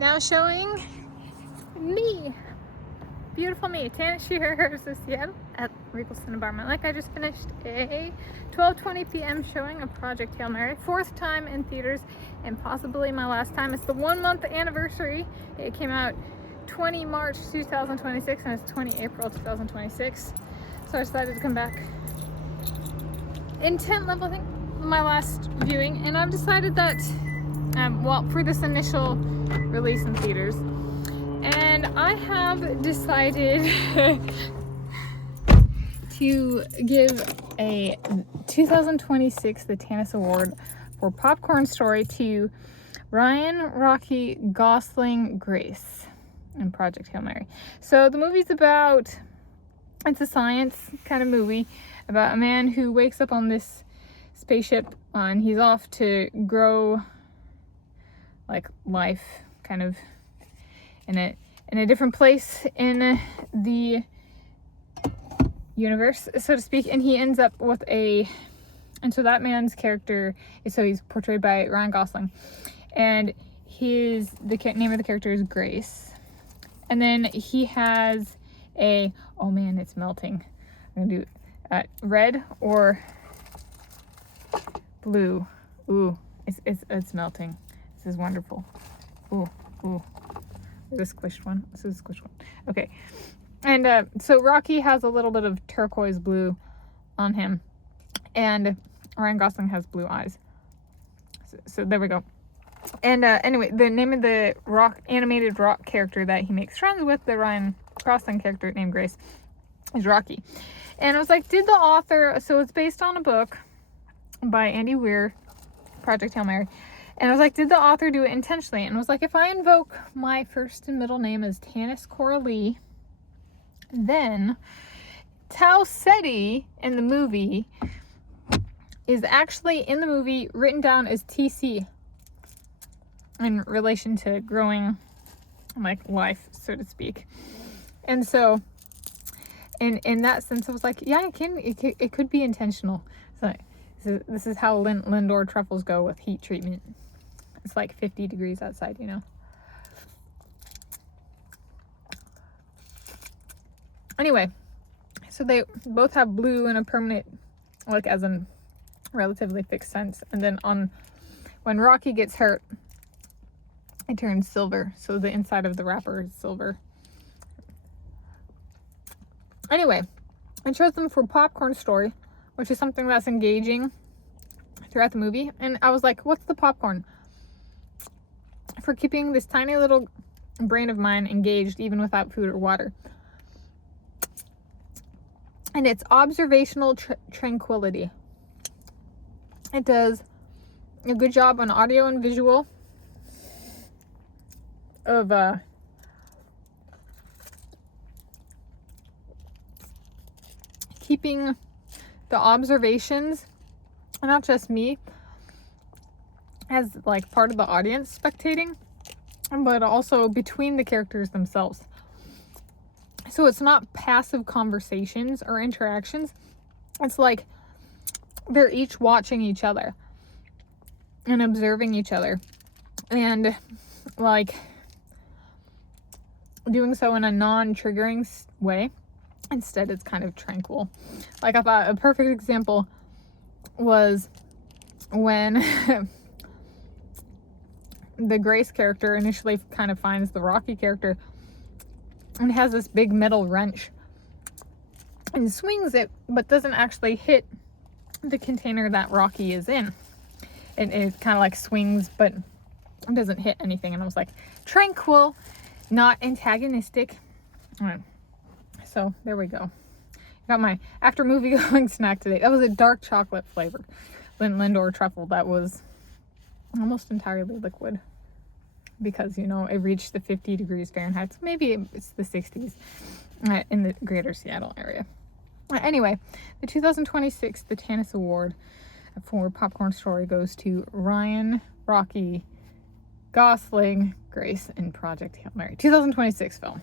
Now showing me, beautiful me, Tanis Award at Regal Cinebarre Mountlake. I just finished a 12:20 p.m. showing of Project Hail Mary, 4th time in theaters and possibly my last time. It's the 1 month anniversary. It came out 20 March 2026 and it's 20 April 2026. So I decided to come back in tent level, I think, my last viewing, and I've decided that well, for this initial release in theaters, and I have decided to give a 2026 the Tanis Award for Popcorn Story to Ryan, Rocky, Gosling, Grace in Project Hail Mary. So the movie's about, it's a science kind of movie about a man who wakes up on this spaceship and he's off to grow like life kind of in a different place in the universe, so to speak, and he ends up with and so that man's character is, so he's portrayed by Ryan Gosling, and the name of the character is Grace, and then he has oh man, it's melting. I'm gonna do red or blue. Ooh, it's melting. This is wonderful. Ooh. This is a squished one. This is a squished one. Okay. And so Rocky has a little bit of turquoise blue on him, and Ryan Gosling has blue eyes. So there we go. And anyway, the name of the animated rock character that he makes friends with, the Ryan Gosling character named Grace, is Rocky. And I was like, did the author, so it's based on a book by Andy Weir, Project Hail Mary. And I was like, did the author do it intentionally? And I was like, if I invoke my first and middle name as Tanis Coralie, then Tau Ceti in the movie is actually in the movie written down as TC in relation to growing like life, so to speak. And so in that sense, I was like, yeah, it could be intentional. So this is how Lindor truffles go with heat treatment. It's like 50 degrees outside, you know. Anyway, so they both have blue in a permanent, like as in relatively fixed sense. And then when Rocky gets hurt, it turns silver. So the inside of the wrapper is silver. Anyway, I chose them for Popcorn Story, which is something that's engaging throughout the movie. And I was like, what's the popcorn? For keeping this tiny little brain of mine engaged even without food or water. And it's observational tranquility. It does a good job on audio and visual of keeping the observations, not just me, as like part of the audience spectating, but also between the characters themselves. So it's not passive conversations or interactions. It's like they're each watching each other and observing each other, and like doing so in a non-triggering way. Instead, it's kind of tranquil. Like, I thought a perfect example was when the Grace character initially kind of finds the Rocky character and has this big metal wrench and swings it, but doesn't actually hit the container that Rocky is in. It kind of like swings, but doesn't hit anything. And I was like, tranquil, not antagonistic. All right. So there we go. Got my after movie going snack today. That was a dark chocolate flavor. Lindor truffle that was almost entirely liquid because, you know, it reached the 50 degrees Fahrenheit. So maybe it's the 60s in the greater Seattle area. Anyway, the 2026 the Tanis Award for Popcorn Story goes to Ryan, Rocky, Gosling, Grace, and Project Hail Mary. 2026 film.